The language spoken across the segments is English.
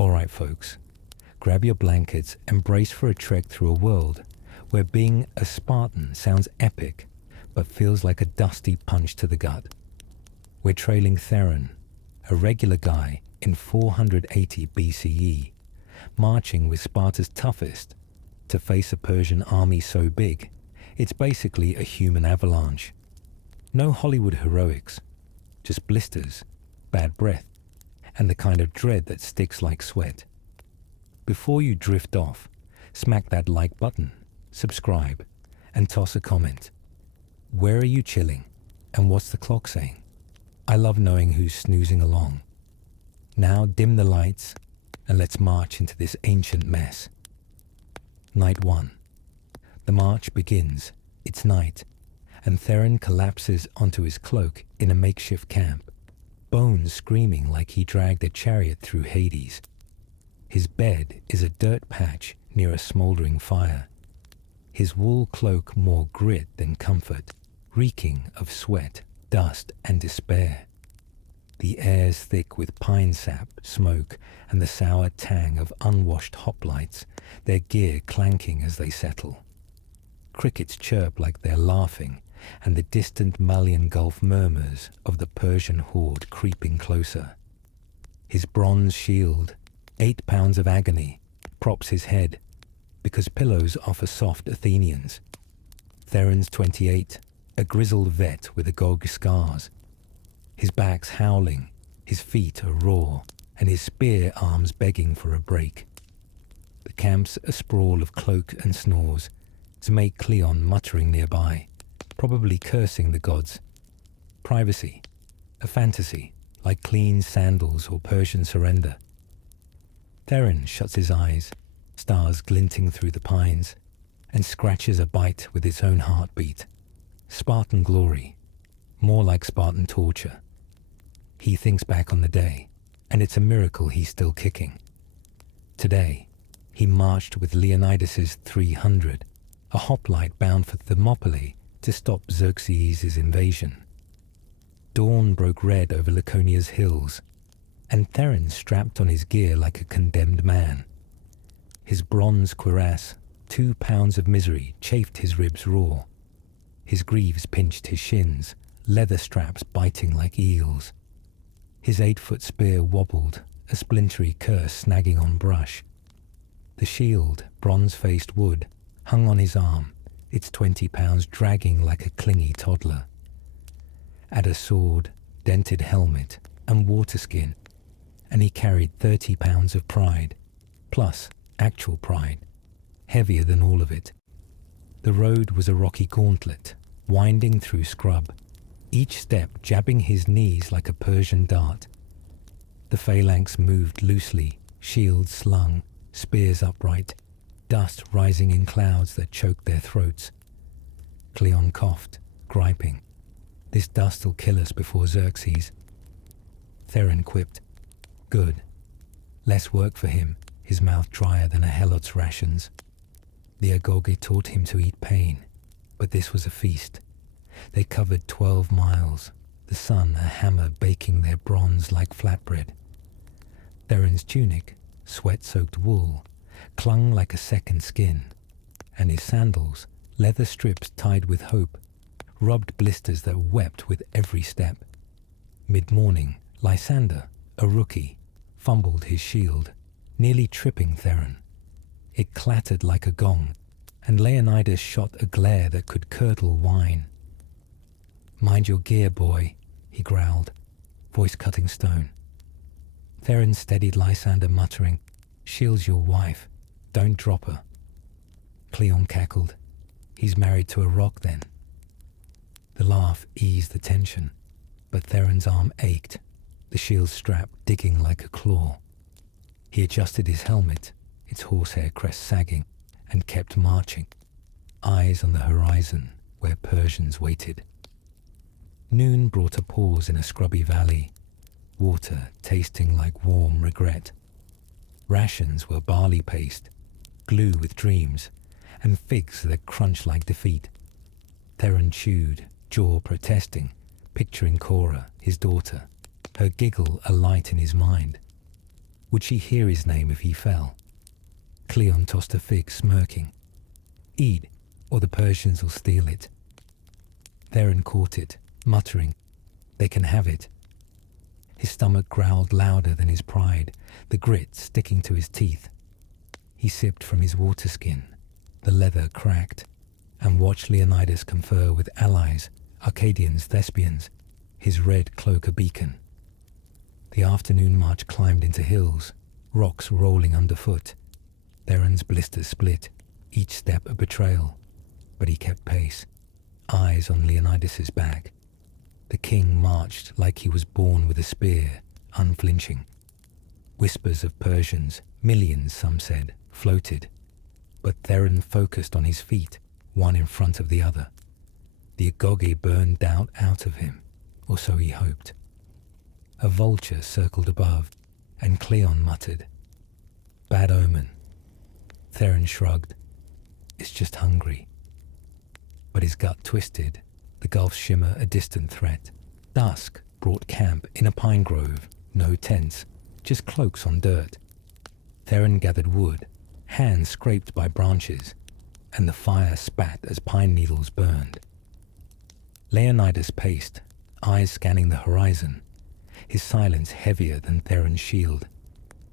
Alright folks, grab your blankets and brace for a trek through a world where being a Spartan sounds epic but feels like a dusty punch to the gut. We're trailing Theron, a regular guy in 480 BCE, marching with Sparta's toughest to face a Persian army so big, it's basically a human avalanche. No Hollywood heroics, just blisters, bad breath, and the kind of dread that sticks like sweat. Before you drift off, smack that like button, subscribe, and toss a comment. Where are you chilling, and what's the clock saying? I love knowing who's snoozing along. Now dim the lights, and let's march into this ancient mess. Night 1. The march begins. It's night, and Theron collapses onto his cloak in a makeshift camp, bones screaming like he dragged a chariot through Hades. His bed is a dirt patch near a smouldering fire, his wool cloak more grit than comfort, reeking of sweat, dust, and despair. The air's thick with pine sap, smoke, and the sour tang of unwashed hoplites, their gear clanking as they settle. Crickets chirp like they're laughing, and the distant Malian Gulf murmurs of the Persian horde creeping closer. His bronze shield, 8 pounds of agony, props his head, because pillows offer soft Athenians. Theron's 28, a grizzled vet with agog scars. His back's howling, his feet are raw, and his spear arms begging for a break. The camp's a sprawl of cloak and snores, its mate Cleon muttering nearby, probably cursing the gods. Privacy, a fantasy, like clean sandals or Persian surrender. Theron shuts his eyes, stars glinting through the pines, and scratches a bite with its own heartbeat. Spartan glory, more like Spartan torture. He thinks back on the day, and it's a miracle he's still kicking. Today, he marched with Leonidas's 300, a hoplite bound for Thermopylae to stop Xerxes' invasion. Dawn broke red over Laconia's hills, and Theron strapped on his gear like a condemned man. His bronze cuirass, 2 pounds of misery, chafed his ribs raw. His greaves pinched his shins, leather straps biting like eels. His 8-foot spear wobbled, a splintery curse snagging on brush. The shield, bronze-faced wood, hung on his arm, its 20 pounds dragging like a clingy toddler. Add a sword, dented helmet, and waterskin, and he carried 30 pounds of pride, plus actual pride, heavier than all of it. The road was a rocky gauntlet, winding through scrub, each step jabbing his knees like a Persian dart. The phalanx moved loosely, shields slung, spears upright, dust rising in clouds that choked their throats. Cleon coughed, griping. This dust'll kill us before Xerxes. Theron quipped. Good. Less work for him, his mouth drier than a helot's rations. The Agoge taught him to eat pain, but this was a feast. They covered 12 miles, the sun a hammer baking their bronze like flatbread. Theron's tunic, sweat-soaked wool, clung like a second skin, and his sandals, leather strips tied with hope, rubbed blisters that wept with every step. Mid-morning, Lysander, a rookie, fumbled his shield, nearly tripping Theron. It clattered like a gong, and Leonidas shot a glare that could curdle wine. Mind your gear, boy, he growled, voice cutting stone. Theron steadied Lysander, muttering, Shield's your wife, don't drop her. Cleon cackled. He's married to a rock then. The laugh eased the tension, but Theron's arm ached, the shield strap digging like a claw. He adjusted his helmet, its horsehair crest sagging, and kept marching, eyes on the horizon where Persians waited. Noon brought a pause in a scrubby valley, water tasting like warm regret. Rations were barley paste, glue with dreams, and figs that crunched like defeat. Theron chewed, jaw protesting, picturing Cora, his daughter, her giggle alight in his mind. Would she hear his name if he fell? Cleon tossed a fig, smirking. Eat, or the Persians will steal it. Theron caught it, muttering, "They can have it." His stomach growled louder than his pride, the grit sticking to his teeth. He sipped from his water skin. The leather cracked, and watched Leonidas confer with allies, Arcadians, Thespians, his red cloak a beacon. The afternoon march climbed into hills, rocks rolling underfoot. Theron's blisters split, each step a betrayal, but he kept pace, eyes on Leonidas's back. The king marched like he was born with a spear, unflinching. Whispers of Persians, millions some said, floated, but Theron focused on his feet, one in front of the other. The agoge burned doubt out of him, or so he hoped. A vulture circled above, and Cleon muttered, "Bad omen." Theron shrugged. "It's just hungry." But his gut twisted, the gulf's shimmer a distant threat. Dusk brought camp in a pine grove, no tents, just cloaks on dirt. Theron gathered wood, hands scraped by branches, and the fire spat as pine needles burned. Leonidas paced, eyes scanning the horizon, his silence heavier than Theron's shield.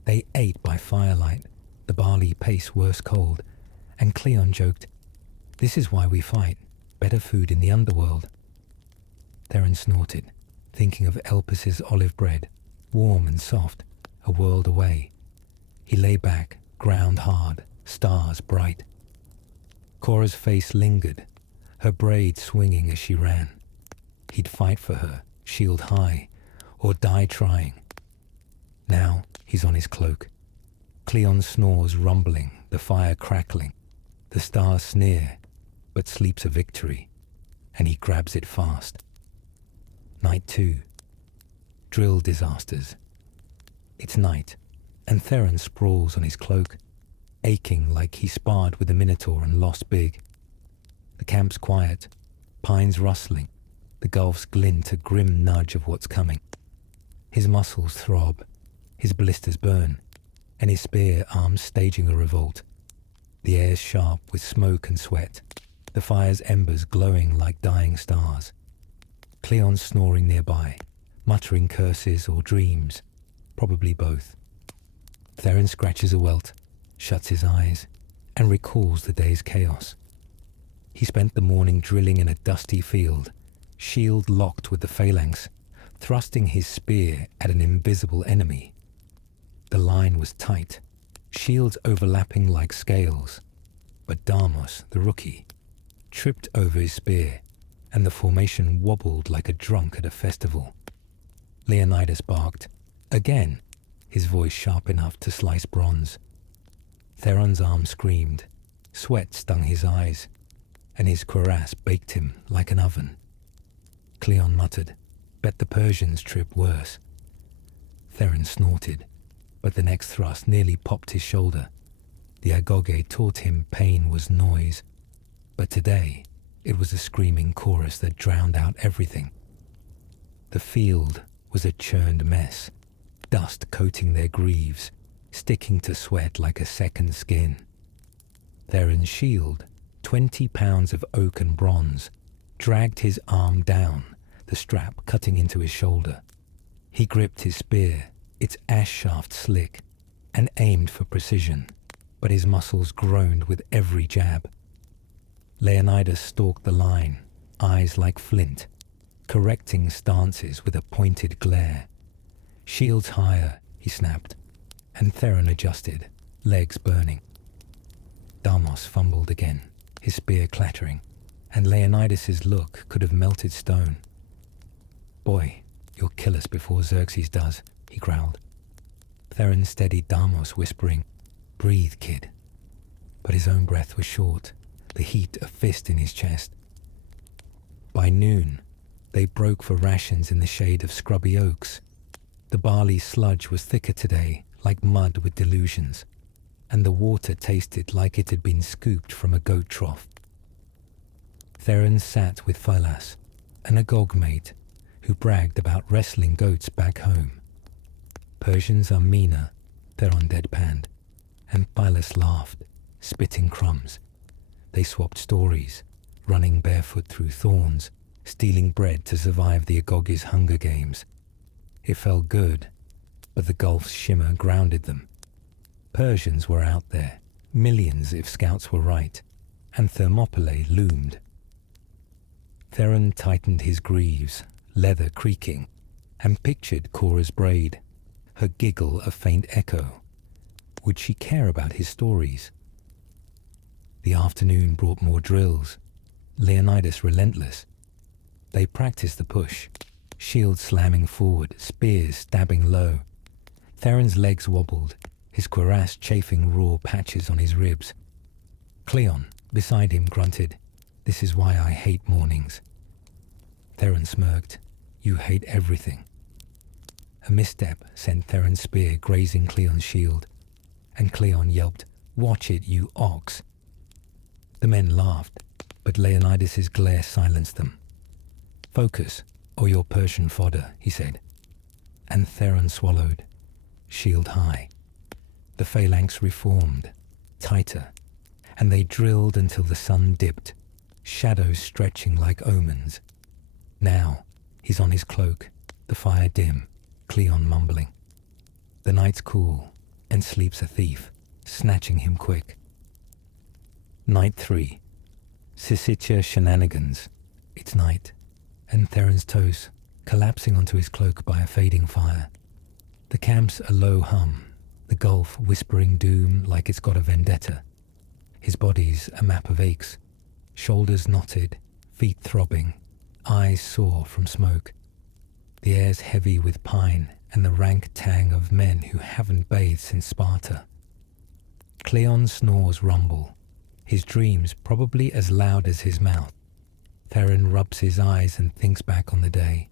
They ate by firelight, the barley pace worse cold, and Cleon joked, "This is why we fight, better food in the underworld." Theron snorted, thinking of Elpis's olive bread, warm and soft, a world away. He lay back, ground hard, stars bright. Cora's face lingered, her braid swinging as she ran. He'd fight for her, shield high, or die trying. Now he's on his cloak. Cleon snores rumbling, the fire crackling. The stars sneer, but sleep's a victory, and he grabs it fast. Night 2. Drill disasters. It's night, and Theron sprawls on his cloak, aching like he sparred with the Minotaur and lost big. The camp's quiet, pines rustling, the gulf's glint a grim nudge of what's coming. His muscles throb, his blisters burn, and his spear arms staging a revolt. The air's sharp with smoke and sweat, the fire's embers glowing like dying stars. Cleon's snoring nearby, muttering curses or dreams, probably both. Theron scratches a welt, shuts his eyes, and recalls the day's chaos. He spent the morning drilling in a dusty field, shield locked with the phalanx, thrusting his spear at an invisible enemy. The line was tight, shields overlapping like scales, but Damos, the rookie, tripped over his spear, and the formation wobbled like a drunk at a festival. Leonidas barked, again, his voice sharp enough to slice bronze. Theron's arm screamed, sweat stung his eyes, and his cuirass baked him like an oven. Cleon muttered, "Bet the Persians trip worse." Theron snorted, but the next thrust nearly popped his shoulder. The agoge taught him pain was noise, but today it was a screaming chorus that drowned out everything. The field was a churned mess, dust coating their greaves, sticking to sweat like a second skin. Theron's shield, 20 pounds of oak and bronze, dragged his arm down, the strap cutting into his shoulder. He gripped his spear, its ash shaft slick, and aimed for precision, but his muscles groaned with every jab. Leonidas stalked the line, eyes like flint, correcting stances with a pointed glare. "Shields higher," he snapped, and Theron adjusted, legs burning. Damos fumbled again, his spear clattering, and Leonidas's look could have melted stone. "Boy, you'll kill us before Xerxes does," he growled. Theron steadied Damos, whispering, "Breathe, kid." But his own breath was short, the heat a fist in his chest. By noon, they broke for rations in the shade of scrubby oaks. The barley sludge was thicker today, like mud with delusions, and the water tasted like it had been scooped from a goat trough. Theron sat with Phylas, an agog mate, who bragged about wrestling goats back home. Persians are meaner, Theron deadpanned, and Phylas laughed, spitting crumbs. They swapped stories, running barefoot through thorns, stealing bread to survive the Agogi's Hunger Games. It felt good, but the Gulf's shimmer grounded them. Persians were out there, millions if scouts were right, and Thermopylae loomed. Theron tightened his greaves, leather creaking, and pictured Cora's braid, her giggle a faint echo. Would she care about his stories? The afternoon brought more drills, Leonidas relentless. They practiced the push, shields slamming forward, spears stabbing low. Theron's legs wobbled, his cuirass chafing raw patches on his ribs. Cleon, beside him, grunted, "This is why I hate mornings." Theron smirked, "You hate everything." A misstep sent Theron's spear grazing Cleon's shield, and Cleon yelped, "Watch it, you ox!" The men laughed, but Leonidas's glare silenced them. "Focus, or you're Persian fodder," he said. And Theron swallowed, shield high. The phalanx reformed, tighter, and they drilled until the sun dipped, shadows stretching like omens. Now, he's on his cloak, the fire dim, Cleon mumbling. The night's cool, and sleep's a thief, snatching him quick. Night 3. Syssitia shenanigans. It's night, and Theron's toes, collapsing onto his cloak by a fading fire. The camp's a low hum, the Gulf whispering doom like it's got a vendetta. His body's a map of aches, shoulders knotted, feet throbbing, eyes sore from smoke. The air's heavy with pine and the rank tang of men who haven't bathed since Sparta. Cleon's snores rumble, his dreams probably as loud as his mouth. Theron rubs his eyes and thinks back on the day.